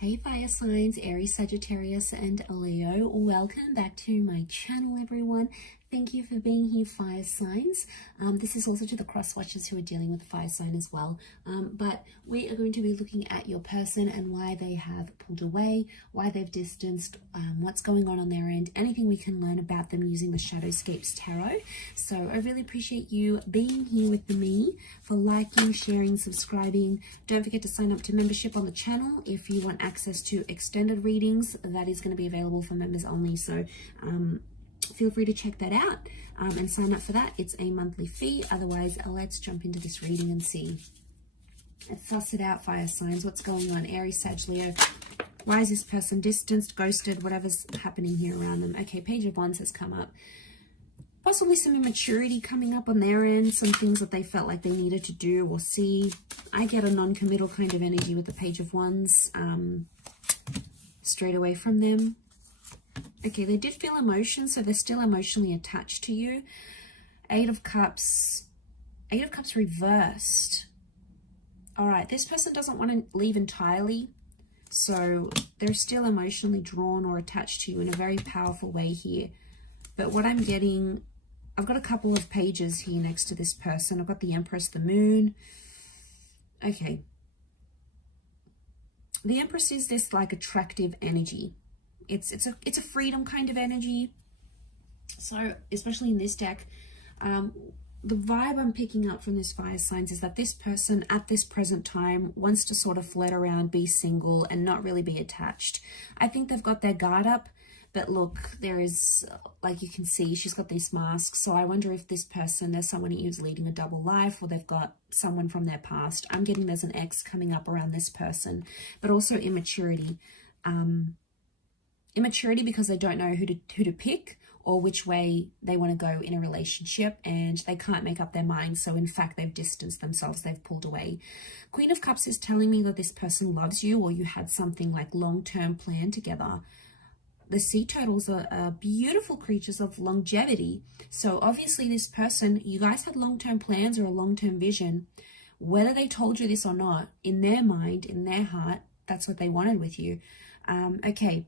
Hey fire signs, Aries, Sagittarius and Leo. Welcome back to my channel, everyone. Thank you for being here, fire signs. This is also to the cross watchers who are dealing with the fire sign as well. But we are going to be looking at your person and why they have pulled away, why they've distanced, what's going on their end, anything we can learn about them using the Shadowscapes Tarot. So I really appreciate you being here with me, for liking, sharing, subscribing. Don't forget to sign up to membership on the channel if you want access to extended readings. That is going to be available for members only. So feel free to check that out and sign up for that. It's a monthly fee. Otherwise, let's jump into this reading and see. Let's suss it out, fire signs. What's going on? Aries, Sag, Leo. Why is this person distanced, ghosted, whatever's happening here around them? Okay, Page of Wands has come up. Possibly some immaturity coming up on their end, some things that they felt like they needed to do or see. I get a non-committal kind of energy with the Page of Wands straight away from them. Okay, they did feel emotion, so they're still emotionally attached to you. Eight of Cups reversed. All right, this person doesn't want to leave entirely, so they're still emotionally drawn or attached to you in a very powerful way here. But what I'm getting, I've got a couple of pages here next to this person. I've got the Empress, the Moon. Okay. The Empress is this like attractive energy. It's a freedom kind of energy. So especially in this deck, the vibe I'm picking up from this fire signs is that this person at this present time wants to sort of flirt around, be single and not really be attached. I think they've got their guard up, but look, there is, like you can see, she's got these masks. So I wonder if this person, there's someone who's leading a double life, or they've got someone from their past. I'm getting there's an ex coming up around this person, but also immaturity. Immaturity because they don't know who to pick or which way they want to go in a relationship, and they can't make up their mind. So in fact, they've distanced themselves, they've pulled away. Queen of Cups is telling me that this person loves you, or you had something like long-term plan together. The sea turtles are beautiful creatures of longevity. So obviously this person, you guys had long-term plans or a long-term vision. Whether they told you this or not, in their mind, in their heart, that's what they wanted with you. Okay.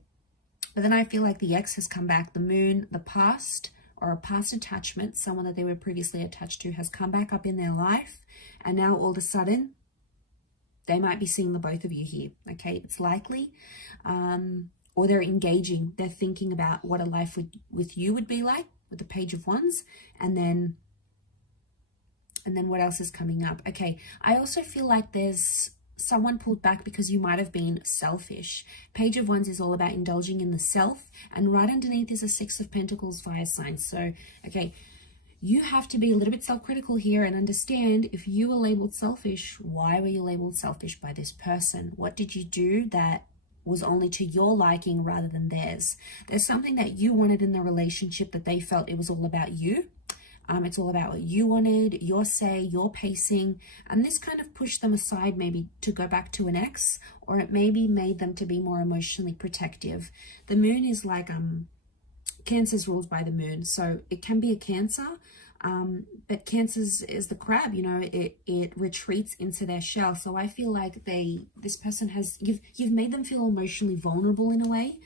But then I feel like the ex has come back. The Moon, the past, or a past attachment, someone that they were previously attached to, has come back up in their life. And now all of a sudden, they might be seeing the both of you here. Okay, it's likely. Or they're engaging. They're thinking about what a life with you would be like, with the Page of Wands. And then what else is coming up? Okay, I also feel like there's someone pulled back because you might have been selfish. Page of Wands is all about indulging in the self, and right underneath is a Six of Pentacles fire sign. So, okay, you have to be a little bit self-critical here and understand, if you were labeled selfish, why were you labeled selfish by this person? What did you do that was only to your liking rather than theirs? There's something that you wanted in the relationship that they felt it was all about you. It's all about what you wanted, your say, your pacing, and this kind of pushed them aside, maybe to go back to an ex, or it maybe made them to be more emotionally protective. The Moon is like, Cancer's ruled by the Moon, so it can be a Cancer, but Cancer's is the crab, you know, it retreats into their shell. So I feel like this person has, you've made them feel emotionally vulnerable in a way.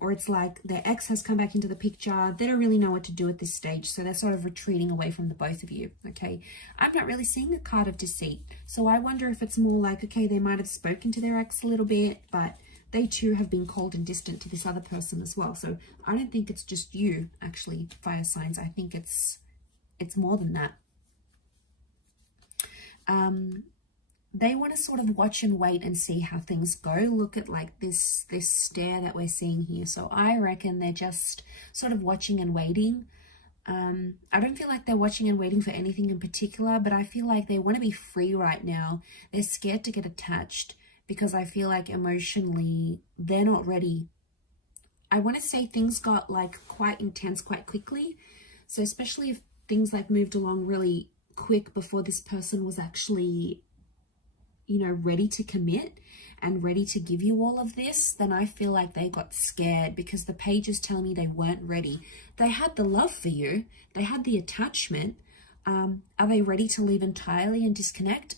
Or it's like their ex has come back into the picture. They don't really know what to do at this stage, so they're sort of retreating away from the both of you. Okay, I'm not really seeing a card of deceit, so I wonder if it's more like, okay, they might have spoken to their ex a little bit, but they too have been cold and distant to this other person as well. So I don't think it's just you, actually, fire signs. I think it's more than that. They want to sort of watch and wait and see how things go. Look at like this stare that we're seeing here. So I reckon they're just sort of watching and waiting. I don't feel like they're watching and waiting for anything in particular, but I feel like they want to be free right now. They're scared to get attached because I feel like emotionally they're not ready. I want to say things got like quite intense quite quickly. So especially if things like moved along really quick before this person was actually, you know, ready to commit and ready to give you all of this, then I feel like they got scared because the pages tell me they weren't ready. They had the love for you. They had the attachment. Are they ready to leave entirely and disconnect?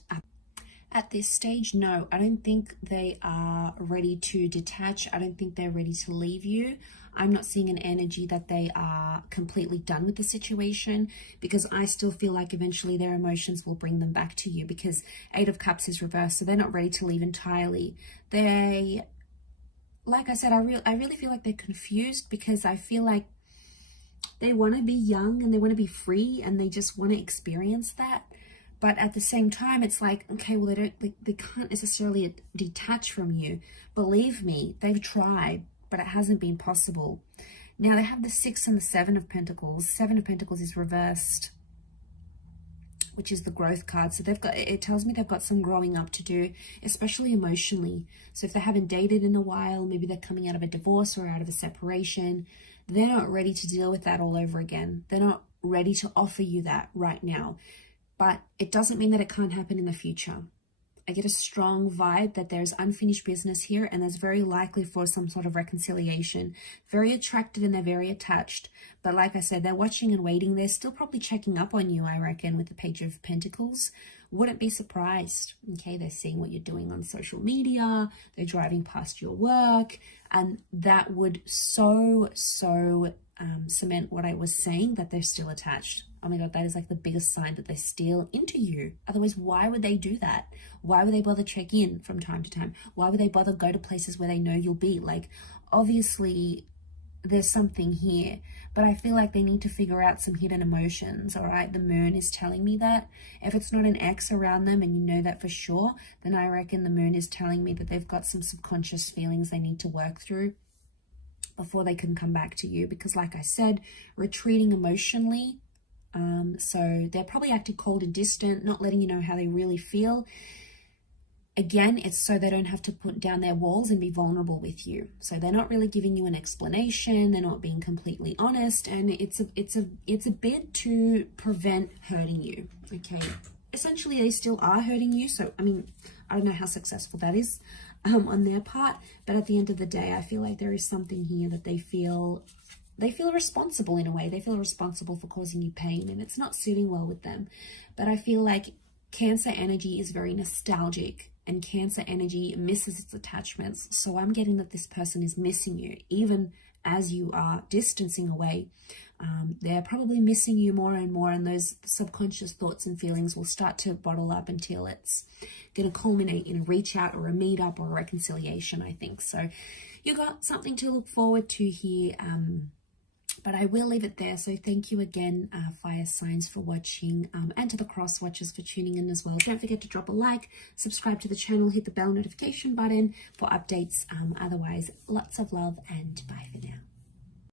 At this stage, no, I don't think they are ready to detach. I don't think they're ready to leave you. I'm not seeing an energy that they are completely done with the situation, because I still feel like eventually their emotions will bring them back to you, because Eight of Cups is reversed, so they're not ready to leave entirely. They, like I said, I really feel like they're confused, because I feel like they want to be young and they want to be free and they just want to experience that. But at the same time, it's like, okay, well, they can't necessarily detach from you. Believe me, they've tried, but it hasn't been possible. Now they have the 6 and the 7 of Pentacles. 7 of Pentacles is reversed, which is the growth card. So it tells me they've got some growing up to do, especially emotionally. So if they haven't dated in a while, maybe they're coming out of a divorce or out of a separation, they're not ready to deal with that all over again. They're not ready to offer you that right now. But it doesn't mean that it can't happen in the future. I get a strong vibe that there's unfinished business here, and there's very likely for some sort of reconciliation. Very attracted and they're very attached. But like I said, they're watching and waiting. They're still probably checking up on you, I reckon, with the Page of Pentacles. Wouldn't be surprised. Okay, they're seeing what you're doing on social media. They're driving past your work. And that would so cement what I was saying, that they're still attached. Oh my God, that is like the biggest sign that they're still into you. Otherwise, why would they do that? Why would they bother check in from time to time? Why would they bother go to places where they know you'll be? Like, obviously, there's something here, but I feel like they need to figure out some hidden emotions, all right? The moon is telling me that. If it's not an ex around them and you know that for sure, then I reckon the moon is telling me that they've got some subconscious feelings they need to work through before they can come back to you. Because like I said, retreating emotionally, so they're probably acting cold and distant, not letting you know how they really feel. Again, it's so they don't have to put down their walls and be vulnerable with you. So they're not really giving you an explanation. They're not being completely honest, and it's a bit to prevent hurting you. Okay, essentially they still are hurting you. So I mean, I don't know how successful that is on their part, but at the end of the day, I feel like there is something here that they feel responsible in a way. They feel responsible for causing you pain, and it's not sitting well with them. But I feel like Cancer energy is very nostalgic, and Cancer energy misses its attachments. So I'm getting that this person is missing you, even as you are distancing away. They're probably missing you more and more, and those subconscious thoughts and feelings will start to bottle up until it's going to culminate in a reach out or a meet up or a reconciliation, I think. So you got something to look forward to here. But I will leave it there. So thank you again, fire signs, for watching, and to the cross watchers for tuning in as well. Don't forget to drop a like, subscribe to the channel, hit the bell notification button for updates. Otherwise, lots of love and bye.